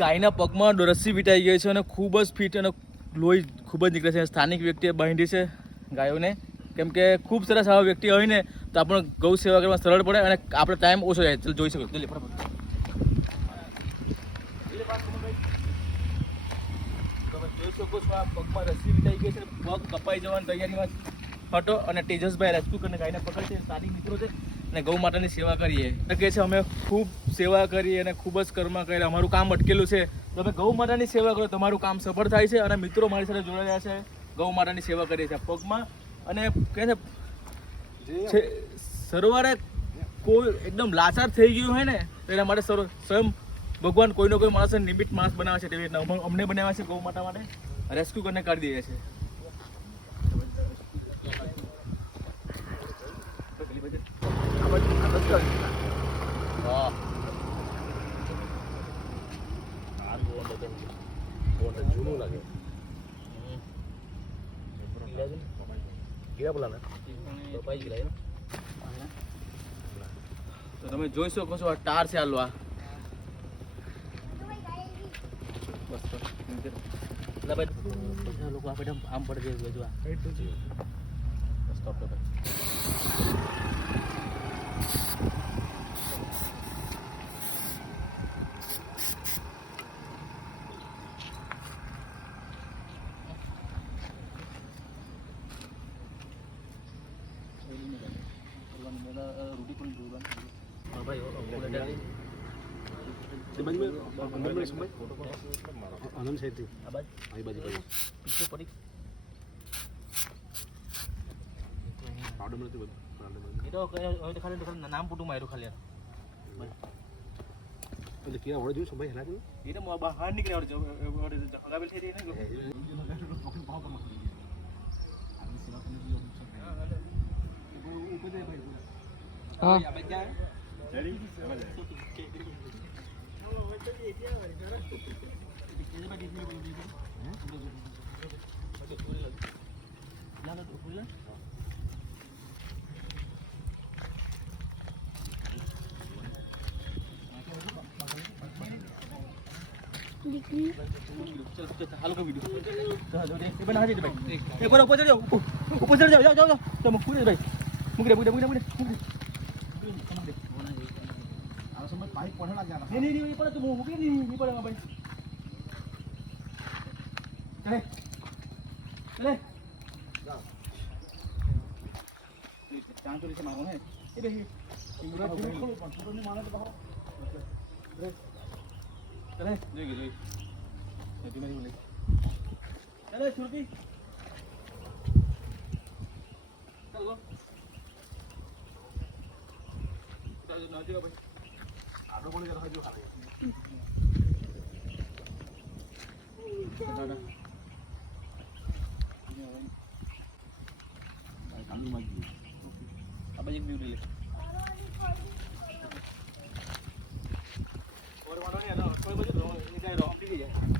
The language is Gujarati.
ગાયના પગમાં રસ્સી વીંટાઈ ગઈ છે અને ખૂબ જ ફિટ અને લોહી ખૂબ જ નીકળે છે. સ્થાનિક વ્યક્તિએ બાંધી છે ગાયોને. કેમ કે ખૂબ સરસ આવા વ્યક્તિ હોય ને, તો આપણે ગૌ સેવા કરવામાં સરળ પડે અને આપણે ટાઈમ ઓછો જાય. જોઈ શકો જલ્દી ફટાફટ તમે જોઈ શકો છો આ પગમાં રસ્સી વીંટાઈ ગઈ છે પગ કપાઈ જવાની તૈયારીમાં હટો અને તેજસભાઈ રાજપૂત અને ગાયને પકડ છે સારી મિત્રો છે. અને ગૌ માતાની સેવા કરીએ. કે છે અમે ખૂબ સેવા કરીએ અને ખૂબ જ કર્મ કરીએ અમારું કામ અટકેલું છે. તમે ગૌ માતાની સેવા કરો તમારું કામ સફળ થાય છે અને મિત્રો મારી સાથે જોડાયા છે. ગૌ માતાની સેવા કરીએ છીએ પગમાં. અને કહે છે છે સરવારે કોઈ એકદમ લાચાર થઈ ગયું હોય ને તો એના માટે સર્વ સ્વયં ભગવાન કોઈનો કોઈ માણસને નિમિત્ત માણસ બનાવે છે તેવી રીતના. અમને બનાવ્યા છે ગૌ માતા માટે. રેસ્ક્યુ કરીને કાઢી દઈએ છે. જૂનું લાગે તો તમે જોઈ શકો છો આ ટાર છે આ. એટલે ભાઈ બધા લોકો આ બધા આમ પડે છે બધું આ બસ stop તો ભાઈ આનંદ છે આ બાજુ. આવી બાજુ બાજુ પીછે પડી. પાવડર મળતું બધું. પાવડર મળતું એ તો કઈ- હવે તો ખાલી તો ખાલી નામ પૂટું માર્યું ખાલી એટલે કીડા વળે જોયું ભાઈ હેલા જોયું એ તો બહાર નીકળ્યા વળે છે થઈ રહી ને હા. હાલો કો વિડિયો એ બના હાજી ભાઈ એક વાર ઉપર ચલે. ને નજીક ભાઈ. હજુ ખાલી કાંદુ માં ગયું આ બાજુ એક બ્યુટી લે ઓર વાળો ને કોઈ બાજુ એ જાય રોમ દી જાય